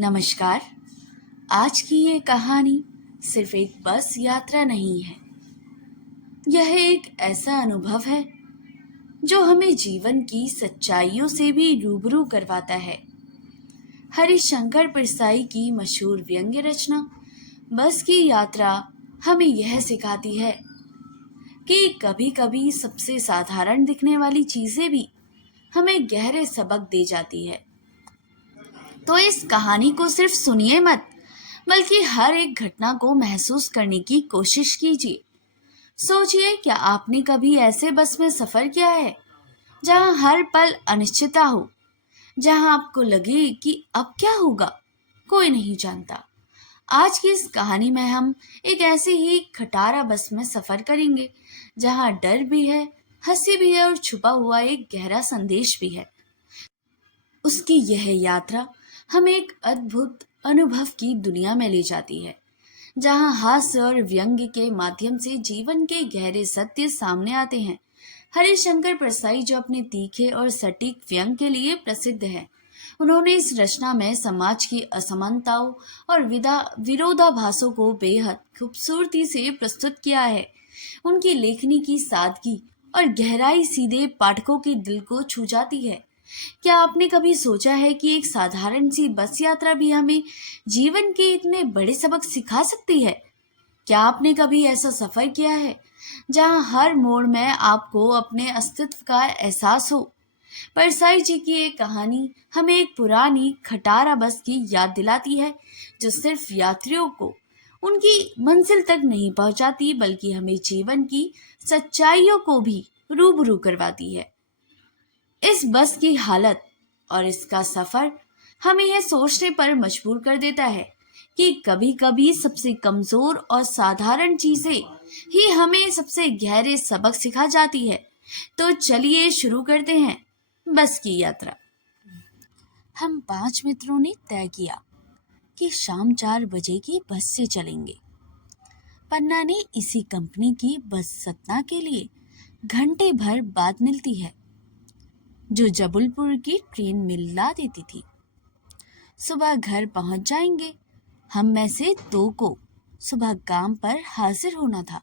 नमस्कार। आज की ये कहानी सिर्फ एक बस यात्रा नहीं है। यह एक ऐसा अनुभव है जो हमें जीवन की सच्चाइयों से भी रूबरू करवाता है। हरिशंकर परसाई की मशहूर व्यंग्य रचना बस की यात्रा हमें यह सिखाती है कि कभी-कभी सबसे साधारण दिखने वाली चीजें भी हमें गहरे सबक दे जाती है। तो इस कहानी को सिर्फ सुनिए मत, बल्कि हर एक घटना को महसूस करने की कोशिश कीजिए। सोचिए, क्या आपने कभी ऐसे बस में सफर किया है जहां हर पल अनिश्चितता हो, जहां आपको लगे कि अब क्या होगा, कोई नहीं जानता। आज की इस कहानी में हम एक ऐसी ही खटारा बस में सफर करेंगे जहां डर भी है, हंसी भी है और छुपा हुआ एक गहरा संदेश भी है। उसकी यह यात्रा हमें एक अद्भुत अनुभव की दुनिया में ले जाती है, जहां हास्य और व्यंग्य के माध्यम से जीवन के गहरे सत्य सामने आते हैं। हरिशंकर परसाई, जो अपने तीखे और सटीक व्यंग के लिए प्रसिद्ध है, उन्होंने इस रचना में समाज की असमानताओं और विरोधाभासों को बेहद खूबसूरती से प्रस्तुत किया है। उनकी लेखनी की सादगी और गहराई सीधे पाठकों के दिल को छू जाती है। क्या आपने कभी सोचा है कि एक साधारण सी बस यात्रा भी हमें जीवन के इतने बड़े सबक सिखा सकती है? क्या आपने कभी ऐसा सफर किया है जहां हर मोड़ में आपको अपने अस्तित्व का एहसास हो? परसाई जी की ये कहानी हमें एक पुरानी खटारा बस की याद दिलाती है, जो सिर्फ यात्रियों को उनकी मंजिल तक नहीं पहुंचाती, बल्कि हमें जीवन की सच्चाइयों को भी रूबरू करवाती है। इस बस की हालत और इसका सफर हमें यह सोचने पर मजबूर कर देता है कि कभी-कभी सबसे कमजोर और साधारण चीजें ही हमें सबसे गहरे सबक सिखा जाती है। तो चलिए शुरू करते हैं बस की यात्रा। हम 5 मित्रों ने तय किया कि शाम 4 बजे की बस से चलेंगे। पन्ना ने इसी कंपनी की बस सतना के लिए घंटे भर बाद मिलती है, जो जबलपुर की ट्रेन मिला देती थी। सुबह घर पहुंच जाएंगे। हम में से 2 को सुबह काम पर हाजिर होना था,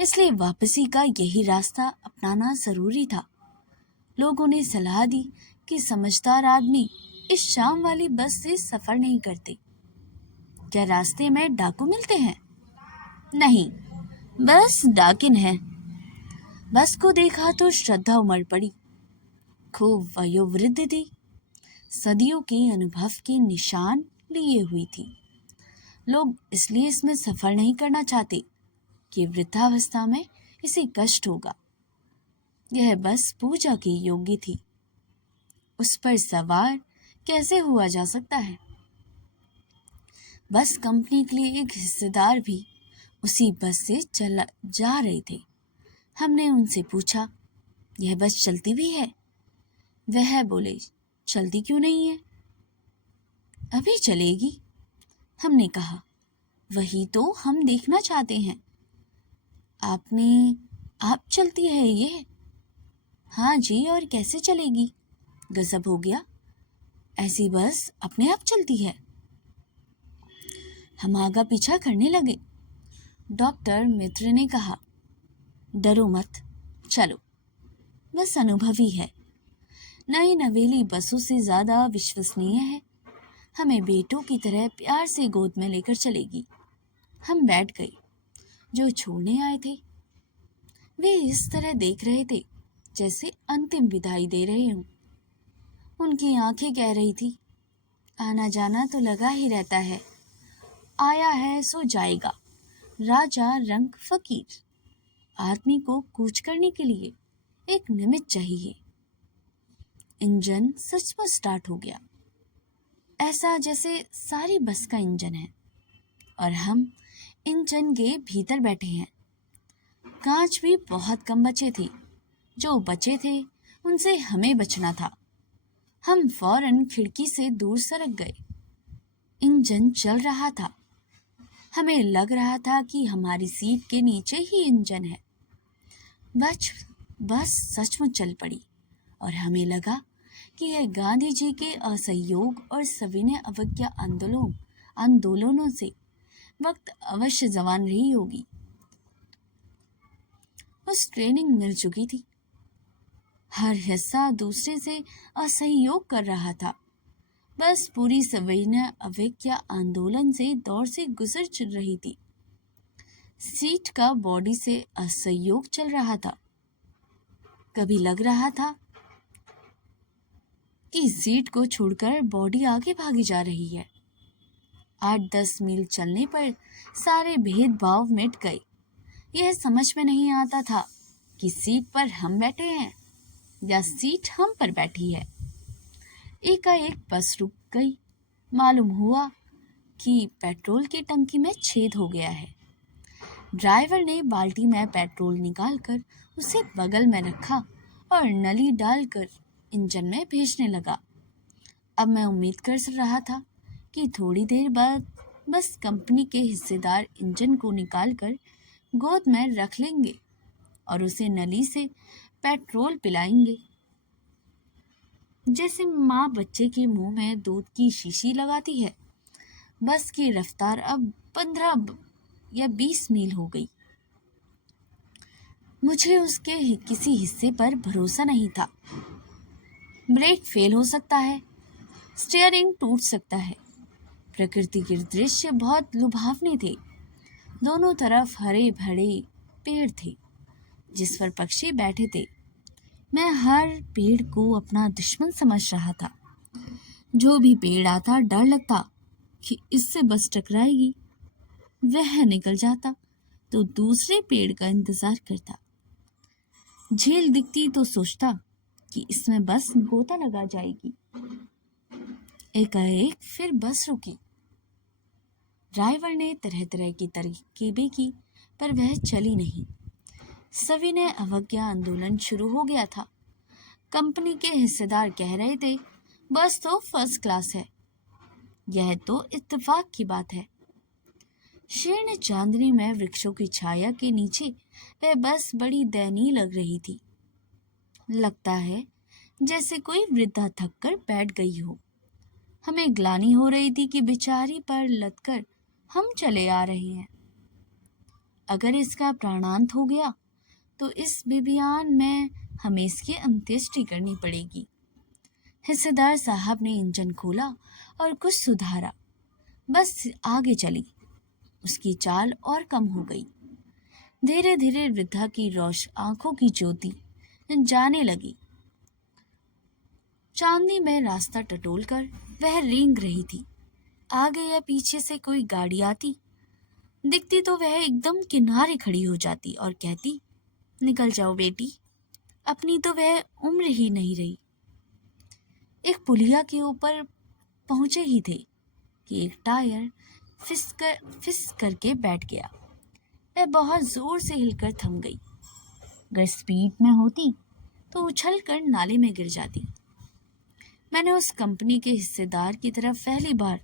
इसलिए वापसी का यही रास्ता अपनाना जरूरी था। लोगों ने सलाह दी कि समझदार आदमी इस शाम वाली बस से सफर नहीं करते। क्या रास्ते में डाकू मिलते हैं? नहीं, बस डाकिन है। बस को देखा तो श्रद्धा उमड़ पड़ी। खूब वयोवृद्ध थी, सदियों के अनुभव के निशान लिए हुई थी। लोग इसलिए इसमें सफर नहीं करना चाहते कि वृद्धावस्था में इसे कष्ट होगा। यह बस पूजा के योग्य थी। उस पर सवार कैसे हुआ जा सकता है? बस कंपनी के लिए एक हिस्सेदार भी उसी बस से चला जा रहे थे। हमने उनसे पूछा, यह बस चलती भी है? वह बोले, चलती क्यों नहीं है? अभी चलेगी। हमने कहा, वही तो हम देखना चाहते हैं। आप चलती है ये? हाँ जी, और कैसे चलेगी? गजब हो गया, ऐसी बस अपने आप चलती है। हम आगा पीछा करने लगे। डॉक्टर मित्र ने कहा, डरो मत, चलो, बस अनुभवी है। नई नवेली बसों से ज्यादा विश्वसनीय है। हमें बेटों की तरह प्यार से गोद में लेकर चलेगी। हम बैठ गए। जो छोड़ने आए थे वे इस तरह देख रहे थे जैसे अंतिम विदाई दे रहे हों। उनकी आंखें कह रही थी, आना जाना तो लगा ही रहता है, आया है सो जाएगा, राजा रंग फकीर। आदमी को कूच करने के लिए एक निमित्त चाहिए। इंजन सचमुच स्टार्ट हो गया, ऐसा जैसे सारी बस का इंजन है और हम इंजन के भीतर बैठे हैं। कांच भी बहुत कम बचे थे। जो बचे थे उनसे हमें बचना था। हम फौरन खिड़की से दूर सरक गए। इंजन चल रहा था। हमें लग रहा था कि हमारी सीट के नीचे ही इंजन है। बस सचमुच चल पड़ी और हमें लगा कि यह गांधी जी के असहयोग और सविनय अवज्ञा आंदोलनों से वक्त अवश्य जवान रही होगी। उस ट्रेनिंग मिल चुकी थी। हर हिस्सा दूसरे से असहयोग कर रहा था। बस पूरी सविनय अवज्ञा आंदोलन से दौर से गुजर चल रही थी। सीट का बॉडी से असहयोग चल रहा था। कभी लग रहा था कि सीट को छोड़कर बॉडी आगे भागी जा रही है। 8-10 मील चलने पर सारे भेदभाव मिट गए। यह समझ में नहीं आता था कि सीट पर हम बैठे हैं या सीट हम पर बैठी है। एकाएक बस रुक गई। मालूम हुआ कि पेट्रोल की टंकी में छेद हो गया है। ड्राइवर ने बाल्टी में पेट्रोल निकालकर उसे बगल में रखा और नली डालकर इंजन में भेजने लगा। अब मैं उम्मीद कर रहा था कि थोड़ी देर बाद बस कंपनी के हिस्सेदार इंजन को निकालकर गोद में रख लेंगे और उसे नली से पेट्रोल पिलाएंगे। जैसे माँ बच्चे के मुंह में दूध की शीशी लगाती है। बस की रफ्तार अब 15 या 20 मील हो गई। मुझे उसके किसी हिस्से पर भरोसा नहीं था। ब्रेक फेल हो सकता है, स्टीयरिंग टूट सकता है। प्रकृति के दृश्य बहुत लुभावने थे। दोनों तरफ हरे भरे पेड़ थे जिस पर पक्षी बैठे थे। मैं हर पेड़ को अपना दुश्मन समझ रहा था। जो भी पेड़ आता डर लगता कि इससे बस टकराएगी। वह निकल जाता तो दूसरे पेड़ का इंतजार करता। झील दिखती तो सोचता कि इसमें बस गोता लगा जाएगी। एकाएक फिर बस रुकी। ड्राइवर ने तरह तरह की तरकीबें की पर वह चली नहीं। सविनय अवज्ञा आंदोलन शुरू हो गया था। कंपनी के हिस्सेदार कह रहे थे बस तो फर्स्ट क्लास है। यह तो इत्तेफाक की बात है। शीर्ण चांदनी में वृक्षों की छाया के नीचे वह बस बड़ी दयनीय लग रही थी। लगता है जैसे कोई वृद्धा थक कर बैठ गई हो। हमें ग्लानि हो रही थी कि बेचारी पर लदकर हम चले आ रहे हैं। अगर इसका प्राणांत हो गया तो इस बेबयान में हमें इसकी अंत्येष्टि करनी पड़ेगी। हिस्सेदार साहब ने इंजन खोला और कुछ सुधारा। बस आगे चली। उसकी चाल और कम हो गई। धीरे धीरे वृद्धा की आंखों की ज्योति जाने लगी। चांदनी में रास्ता टटोलकर वह रेंग रही थी। आगे या पीछे से कोई गाड़ी आती दिखती तो वह एकदम किनारे खड़ी हो जाती और कहती, निकल जाओ बेटी, अपनी तो वह उम्र ही नहीं रही। एक पुलिया के ऊपर पहुंचे ही थे कि एक टायर फिस करके बैठ गया। वह बहुत जोर से हिलकर थम गई। अगर स्पीड में होती तो उछल कर नाले में गिर जाती। मैंने उस कंपनी के हिस्सेदार की तरफ पहली बार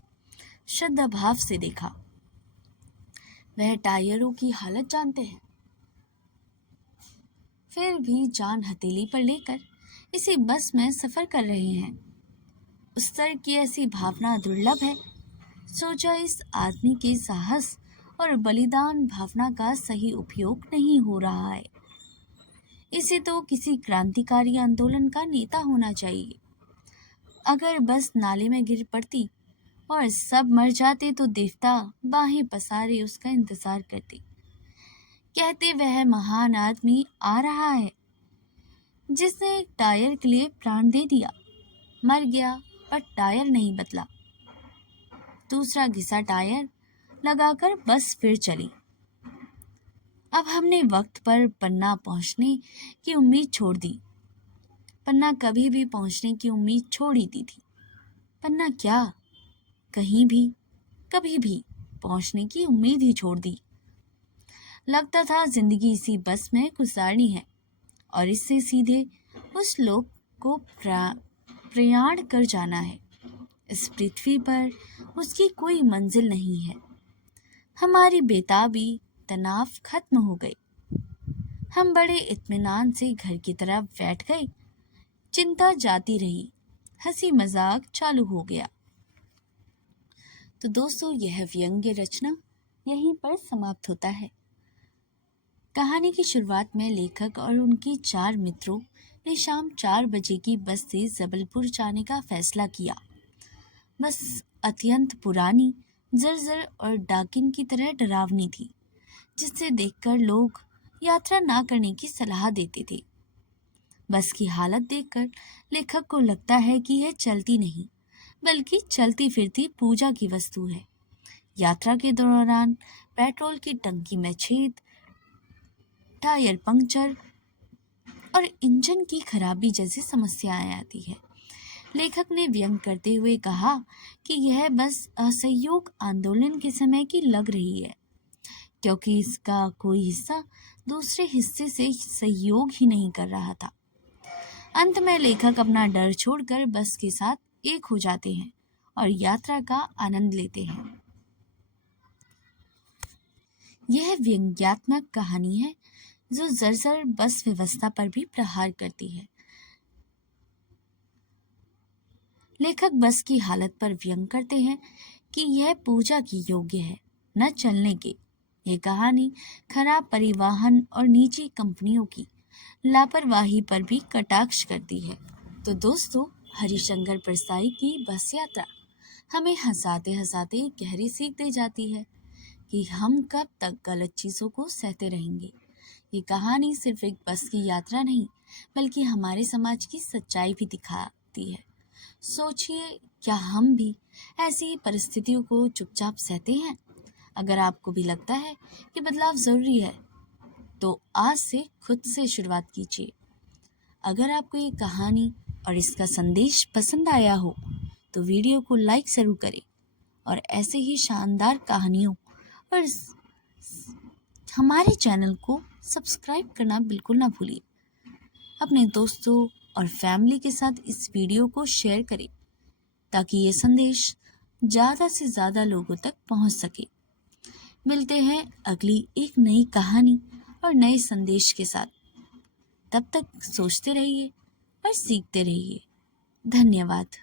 श्रद्धा भाव से देखा। वह टायरों की हालत जानते हैं, फिर भी जान हथेली पर लेकर इसी बस में सफर कर रहे हैं। उस तरह की ऐसी भावना दुर्लभ है। सोचा इस आदमी के साहस और बलिदान भावना का सही उपयोग नहीं हो रहा है। इसे तो किसी क्रांतिकारी आंदोलन का नेता होना चाहिए। अगर बस नाले में गिर पड़ती और सब मर जाते तो देवता बाहें पसारे उसका इंतजार करते। कहते वह महान आदमी आ रहा है जिसने एक टायर के लिए प्राण दे दिया। मर गया पर टायर नहीं बदला। दूसरा घिसा टायर लगाकर बस फिर चली। अब हमने वक्त पर पन्ना पहुंचने की उम्मीद छोड़ दी। पन्ना कभी भी पहुंचने की उम्मीद छोड़ ही दी थी। पन्ना क्या, कहीं भी कभी भी पहुंचने की उम्मीद ही छोड़ दी। लगता था जिंदगी इसी बस में गुजारनी है और इससे सीधे उस लोक को प्रयाण कर जाना है। इस पृथ्वी पर उसकी कोई मंजिल नहीं है। हमारी बेताबी तनाव खत्म हो गई। हम बड़े इत्मीनान से घर की तरफ बैठ गए। चिंता जाती रही। हंसी मजाक चालू हो गया। तो दोस्तों, यह व्यंग्य रचना यहीं पर समाप्त होता है। कहानी की शुरुआत में लेखक और उनके 4 मित्रों ने शाम 4 बजे की बस से जबलपुर जाने का फैसला किया। बस अत्यंत पुरानी, जर्जर और डाकिन की तरह डरावनी थी, जिसे देखकर लोग यात्रा ना करने की सलाह देते थे। बस की हालत देखकर लेखक को लगता है कि यह चलती नहीं, बल्कि चलती फिरती पूजा की वस्तु है। यात्रा के दौरान पेट्रोल की टंकी में छेद, टायर पंक्चर और इंजन की खराबी जैसी समस्याएं आती है। लेखक ने व्यंग करते हुए कहा कि यह बस असहयोग आंदोलन के समय की लग रही है, क्योंकि इसका कोई हिस्सा दूसरे हिस्से से सहयोग ही नहीं कर रहा था। अंत में लेखक अपना डर छोड़कर बस के साथ एक हो जाते हैं और यात्रा का आनंद लेते हैं। यह व्यंग्यात्मक कहानी है जो जर्जर बस व्यवस्था पर भी प्रहार करती है। लेखक बस की हालत पर व्यंग करते हैं कि यह पूजा की योग्य है, न चलने के। ये कहानी खराब परिवहन और निजी कंपनियों की लापरवाही पर भी कटाक्ष करती है। तो दोस्तों, हरिशंकर परसाई की बस यात्रा हमें हंसाते हंसाते गहरी सीख दे जाती है कि हम कब तक गलत चीज़ों को सहते रहेंगे। ये कहानी सिर्फ एक बस की यात्रा नहीं, बल्कि हमारे समाज की सच्चाई भी दिखाती है। सोचिए, क्या हम भी ऐसी परिस्थितियों को चुपचाप सहते हैं? अगर आपको भी लगता है कि बदलाव ज़रूरी है, तो आज से खुद से शुरुआत कीजिए। अगर आपको ये कहानी और इसका संदेश पसंद आया हो, तो वीडियो को लाइक ज़रूर करें और ऐसे ही शानदार कहानियों और हमारे चैनल को सब्सक्राइब करना बिल्कुल ना भूलिए। अपने दोस्तों और फैमिली के साथ इस वीडियो को शेयर करें, ताकि ये संदेश ज़्यादा से ज़्यादा लोगों तक पहुंच सके। मिलते हैं अगली एक नई कहानी और नए संदेश के साथ। तब तक सोचते रहिए और सीखते रहिए। धन्यवाद।